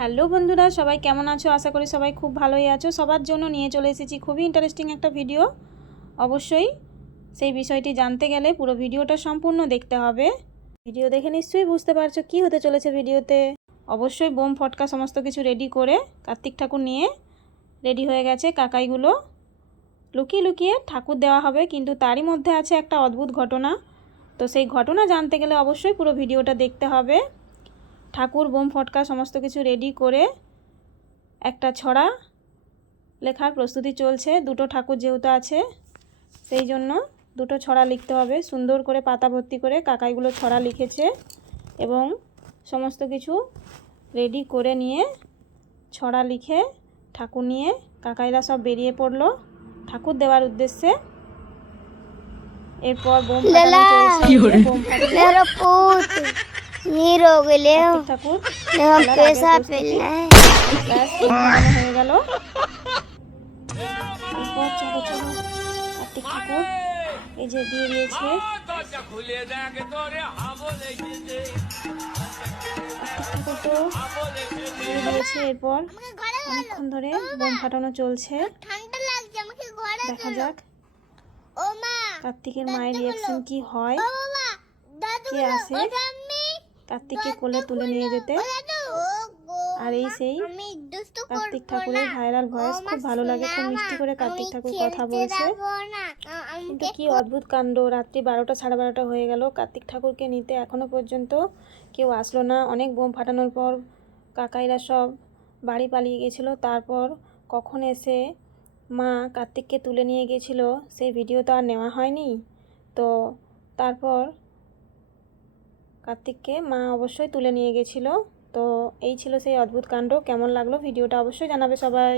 Hello বন্ধুরা, সবাই কেমন আছো? আশা করি সবাই খুব ভালোই আছো। সবার জন্য নিয়ে চলে এসেছি খুবই ইন্টারেস্টিং একটা ভিডিও। অবশ্যই সেই বিষয়টি জানতে গেলে পুরো ভিডিওটা সম্পূর্ণ দেখতে হবে। ভিডিও দেখে নিশ্চয়ই বুঝতে পারছো কি হতে চলেছে ভিডিওতে। অবশ্যই বোম ফটকা সমস্ত কিছু রেডি করে কার্তিক ঠাকুর নিয়ে রেডি হয়ে গেছে। কাকাইগুলো লুকিয়ে লুকিয়ে ঠাকুর দেওয়া হবে, কিন্তু তারই মধ্যে আছে একটা অদ্ভুত ঘটনা। তো সেই ঘটনা জানতে গেলে অবশ্যই পুরো ভিডিওটা দেখতে হবে। ঠাকুর বোম ফটকা সমস্ত কিছু রেডি করে একটা ছড়া লেখার প্রস্তুতি চলছে। দুটো ঠাকুর যেহেতু আছে সেই জন্য দুটো ছড়া লিখতে হবে। সুন্দর করে পাতা ভর্তি করে কাকাইগুলো ছড়া লিখেছে এবং সমস্ত কিছু রেডি করে নিয়ে ছড়া লিখে ঠাকুর নিয়ে কাকাইরা সব বেরিয়ে পড়লো ঠাকুর দেওয়ার উদ্দেশ্যে। এরপর বোম ফাটানো চলছে। বোম ফাটলে ঠাকুর হয়ে গেল। এরপর চলো চলো কার্তিক ঠাকুর এই যে দিয়ে দিয়েছে। কার্তিক ঠাকুর তো দিয়ে দিয়েছে। এরপর অনেকক্ষণ ধরে বোম ফাটানো চলছে। দেখা যাক কার্তিকের মায়ের রিয়াকশন কি হয়, কে আসে কার্তিককে কোলে তুলে নিয়ে যেতে। আর এই সেই কার্তিক ঠাকুরের ভাইরাল ভয়েস, খুব ভালো লাগে, খুব মিষ্টি করে কার্তিক ঠাকুর কথা বলছে। কিন্তু কি অদ্ভুত কাণ্ড, রাত্রি 12টা সাড়ে 12টা হয়ে গেল, কার্তিক ঠাকুরকে নিতে এখনো পর্যন্ত কেউ আসলো না। অনেক বোম ফাটানোর পর কাকাইরা সব বাড়ি পালিয়ে গেছিলো। তারপর কখন এসে মা কার্তিককে তুলে নিয়ে গেছিলো সেই ভিডিও তো আর নেওয়া হয়নি। তো তারপর কার্তিককে মা অবশ্যই তুলে নিয়ে গেছিলো। তো এই ছিল সেই অদ্ভুত কাণ্ড। কেমন লাগলো ভিডিওটা অবশ্যই জানাবে সবাই।